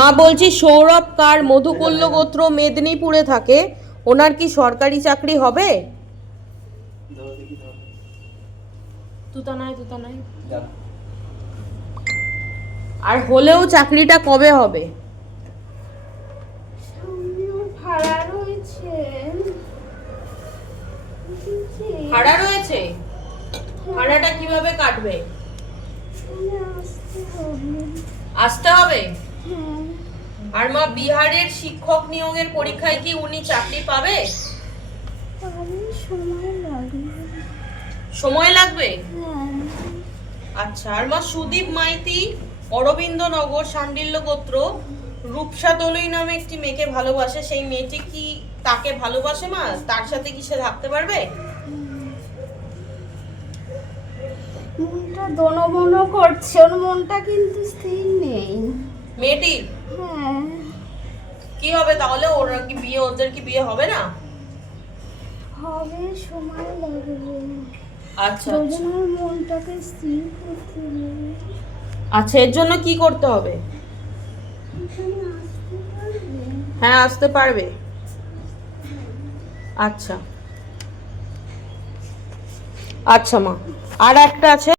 মা বলছি সৌরভ কার মধুকল্য গোত্র মেদিনীপুরে থাকে, ওনার কি সরকারি চাকরি হবে? তুতা নাই আর হলেও চাকরিটা কবে হবে? ভাড়া রয়েছে, ভাড়াটা কিভাবে কাটবে? আসতে হবে। আর মা বিহারের শিক্ষক নিয়োগের পরীক্ষায় কি উনি চাকরি পাবে? সময় লাগবে। আচ্ছা। আর মা সুদীপ মাইতি অরবিন্দনগর শাণ্ডিল্য গোত্র রূপসা দলুই নামে একটি মেয়েকে ভালোবাসে, সেই মেয়েটি কি তাকে ভালোবাসে মা? তার সাথে কি সে থাকতে পারবে? মনটা দনমনো করছে, ওর মনটা কিন্তু স্থির নেই মেয়েটির। হ্যাঁ। কি হবে তাহলে? ওরা কি বিয়ে, ওদের কি বিয়ে হবে না? হবে, সময় লাগবে। আচ্ছা দুজনের মনটাকে স্থির করতে হবে। আচ্ছা, এর জন্য কি করতে হবে? এখানে আসতে পারবে? হ্যাঁ, আসতে পারবে। আচ্ছা আচ্ছা মা, আর একটা আছে।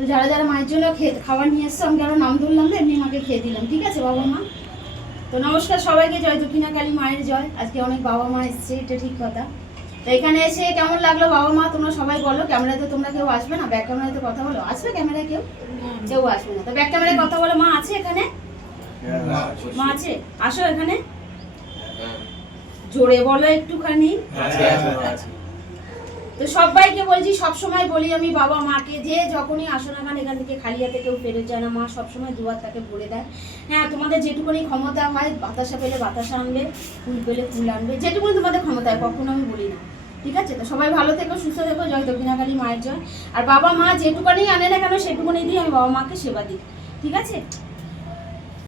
তো যারা যারা মায়ের জন্য খাবার নিয়ে এসছো আমি কারো নাম ধরলাম না, এমনি মাকে খেয়ে দিলাম, ঠিক আছে বাবা মা? তো নমস্কার সবাইকে, জয় দক্ষিণাকালী মায়ের জয়। আজকে অনেক বাবা মা এসছে, এটা ঠিক কথা। তো এখানে এসে কেমন লাগলো বাবা মা তোমরা সবাই বলো। ক্যামেরায় তো তোমরা কেউ আসবে না, ব্যাক ক্যামেরায় তো কথা বলো। আসবে ক্যামেরায় কেউ? কেউ আসবে না। তো ব্যাক ক্যামেরায় কথা বলো। মা আছে এখানে? মা আছে? আসো এখানে, জোরে বলো একটুখানি। তো সবাইকে বলছি, সবসময় বলি আমি বাবা মাকে, যে যখনই আসো না কেন এখান থেকে খালি হাতে কেউ ফেরত যায় না। মা সবসময় দুয়ার তাকে ভরে দেয়। হ্যাঁ, তোমাদের যেটুকুনি ক্ষমতা হয়, বাতাসা পেলে বাতাসা আনবে, ফুল পেলে ফুল আনবে, যেটুকুনি তোমাদের ক্ষমতা হয়, কখনো আমি বলি না, ঠিক আছে? তো সবাই ভালো থেকো, সুস্থ থেকো, জয় দক্ষিণাকালী মায়ের জয়। আর বাবা মা যেটুকুনি আনে না কেন সেটুকুনি দিয়ে আমি বাবা মাকে সেবা দিই, ঠিক আছে?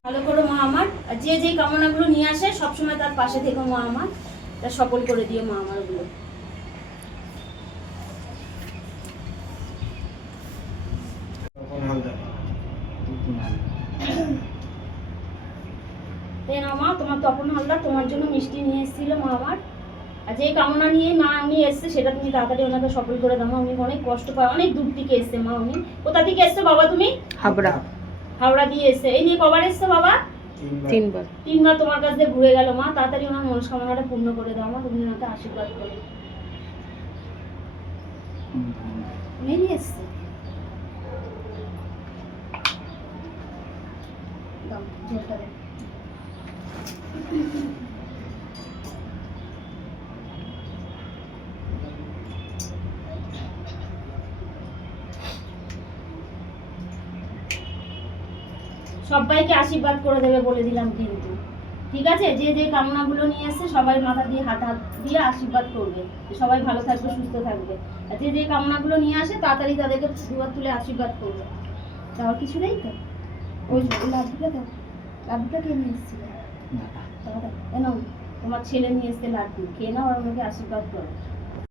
ভালো করো মা আমার, আর যে যে কামনাগুলো নিয়ে আসে সবসময় তার পাশে থেকো মা আমার, তা সফল করে দিও মা আমার ওগুলো। মা তোমার তপন হালদার তোমার জন্য মিষ্টি নিয়ে এসেছিল মা আমার। আর যে কামনা নিয়ে মা উনি এসছে সেটা তুমি তাড়াতাড়ি ওনাকে সফল করে দাও মা। উনি অনেক কষ্ট পায়, অনেক দূর থেকে এসছে মা। উনি কোথা থেকে এসছে বাবা তুমি? হাবড়া। হাওড়া দিয়ে এসছে। এই নিয়ে কবার এসছে বাবা? 3 বার। 3 বার তোমার কাছ দিয়ে ঘুরে গেল মা। তাড়াতাড়ি ওনার মনস্কামনাটা পূর্ণ করে দাও মা, তুমি ওনাকে আশীর্বাদ করো। উনি নিয়ে এসছে। দাও জলটা দাও। সবাইকে আশীর্বাদ করে দেবে বলে দিলাম কিন্তু, ঠিক আছে? যে যে কামনাগুলো নিয়ে এসছে সবাই মাথা দিয়ে হাত দিয়ে আশীর্বাদ করবে, সবাই ভালো থাকবে, সুস্থ থাকবে। আর যে যে কামনাগুলো নিয়ে আসে তাড়াতাড়ি তাদেরকে দুবার তুলে আশীর্বাদ করবে। তাও কিছু নেই তো? ওই লাড্ডুটা দাও, লাড্ডুটা কে নিয়ে এসেছিল? দাদা। তোমার ছেলে নিয়ে এসছে লাড্ডু, খেয়ে নাও আর আমাকে আশীর্বাদ করো।